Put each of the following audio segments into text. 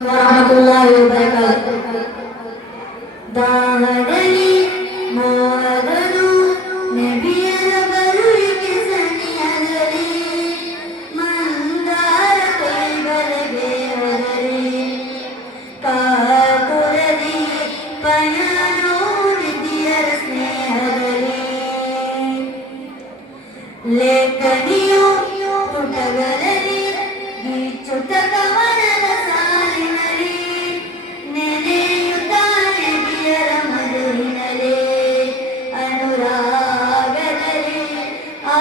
warahmatullahi wabarakatuh. ದಾಹದಲ್ಲಿ ಮೋದನು ನಬಿಯರ ಬರುವಿಕೆ ಸನಿಹದಲ್ಲಿ Mandara ಕೈಬಲಗೆ ಹರರಿ ಕಾತುರದಿ ಪಯಣೋ ನಿಧಿಯರ ಸ್ನೇಹದಲ್ಲಿ ಲೇಖನಿಯು ಪುಟಗಳಲ್ಲಿ ಗೀಚುತ ಕವನದ ಸಾಲಿನಲ್ಲಿ ನೆನೆಯುತ್ತಾನೆ ಬಿಯರ ಮಧುರಿನಲ್ಲಿ ಅನುರಾಗದಲ್ಲಿ ಆ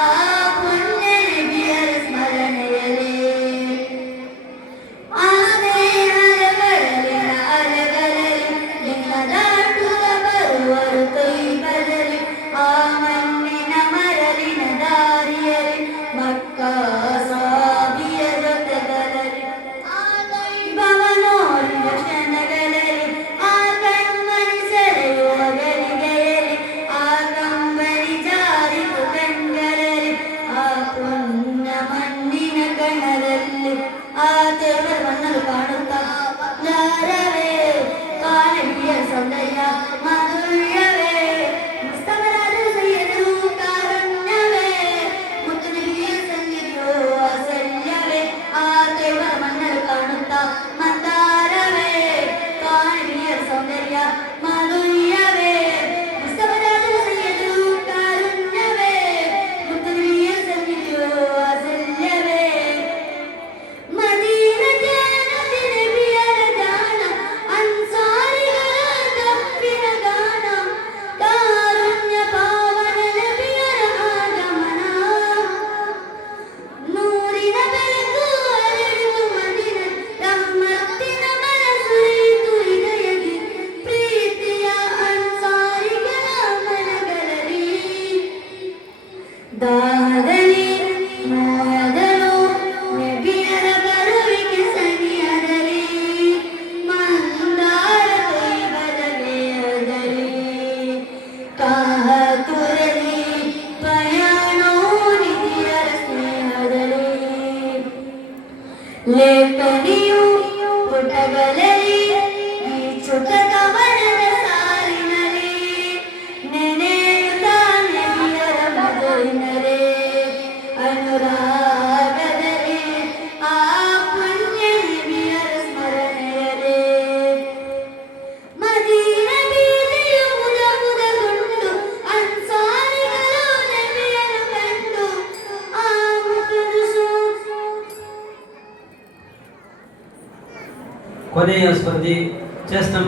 ಪುಣ್ಯ ಬಿಯರ ಸ್ಮರಣೆಯಲ್ಲಿ ಆ ಸ್ನೇಹದ ಕಡಲಿನ ಅಲೆಗಳಲ್ಲಿ ನಿನ್ನ ದಾಟುವ ಬರುವರು ಕೈ ಬದಲಿ ಆ ಮಣ್ಣಿನ ಮರಳಿನ ದಾರಿಯಲ್ಲಿ ಮಕ್ಕ ಸಾಬಿಯ ಜೊತೆಗಳಲ್ಲಿ ಆ ದೈವವನೋರಿನ ಕ್ಷಣಗಳಲ್ಲಿ ಆ ಕಣ್ಮಣಿ ಸೆಳೆಯುವ ಗಳಿಗೆಯಲ್ಲಿ ಆ ಕಂಬಳಿ ಜಾರಿತು ಕಣ್ಗಳಲ್ಲಿ ಆ ಪುಣ್ಯ ಮಣ್ಣಿನ ಕಣದಲ್ಲಿ ಆ ದೇವರ ಮಣ್ಣನ್ನು ಕಾಣುತ್ತಾ ಲಾರವೇ ಕಾಲಡಿಯ ಸೌಂದರ್ಯ ಮಾಧುರ್ಯವೇ ಮುಸ್ತಮರಾದ ಸೈಯದರು ಕಾರುಣ್ಯವೇ ಮುತ್ತು ನಬಿಯ ಸಂಗೀತೋ ವಾತ್ಸಲ್ಯವೇ ಆ ದೇವರ ಮಣ್ಣನ್ನು ಕಾಣುತ್ತಾ ಮಂದಾರವೇ ಕಾಲಡಿಯ ಸೌಂದರ್ಯ ಮಾಧುರ್ಯವೇ ಮುಸ್ತಮರಾದ ಸೈಯದರು ಕಾರುಣ್ಯವೇ ಮುತ್ತು ನಬಿಯ ಸಂಗೀತೋ ವಾತ್ಸಲ್ಯವೇ ಮದೀನ ಜಾನದಿ ನಬಿಯರ ಜಾಣ ಅನ್ಸಾರಿಗಳ ತಪ್ಪಿನ ಗಾನ ಕಾರುಣ್ಯ ಪಾವನ ನಬಿಯರ ಆಗಮನ ನೂರಿನ ಬೆಳಕು ಅರಳಿತು ಮದಿನ ರಹಮತ್ತಿನ ಮನಸುರಿಯಿತು ಹೃದಯದಿ ಪ್ರೀತಿಯ ಅನ್ಸಾರಿಗಳ ಮನಗಳಲ್ಲಿ ದಾಹದಲ್ಲಿ ಮೋಹದಲು ನಬಿಯರ ಬರುವಿಕೆ ಸನಿಹದಲ್ಲಿ ಮಂದಾರ ಕೈಬಲಗೆ ಹರರಿ ಕಾತುರದಿ ಪಯಣೋ ನಿಧಿಯರ ಸ್ನೇಹದಲ್ಲಿ ಲೇಖನಿಯು ಪುಟಗಳಲ್ಲಿ ಗೀಚುತ ಕವನದ ಸಾಲಿನಲ್ಲಿ ನೆನೆಯುತ್ತಾನೆ ಬಿಯರ ಮಧುರಿನಲ್ಲಿ ಅನುರಾಗದಲ್ಲಿ ಆ ಪುಣ್ಯ ನಬಿಯರ ಸ್ಮರಣೆಯಲ್ಲಿ ಮದೀನ ಬೀದಿಯು ಮುದ ಮುದಗೊಂಡು ಅನ್ಸಾರಿಗಳು ನಬಿಯರು ಕಂಡು ಆ ಮುಖದ ಕೊನೆಯ ಸ್ಪರ್ಧಿ ಚೆಸ್ ನಂಬರ್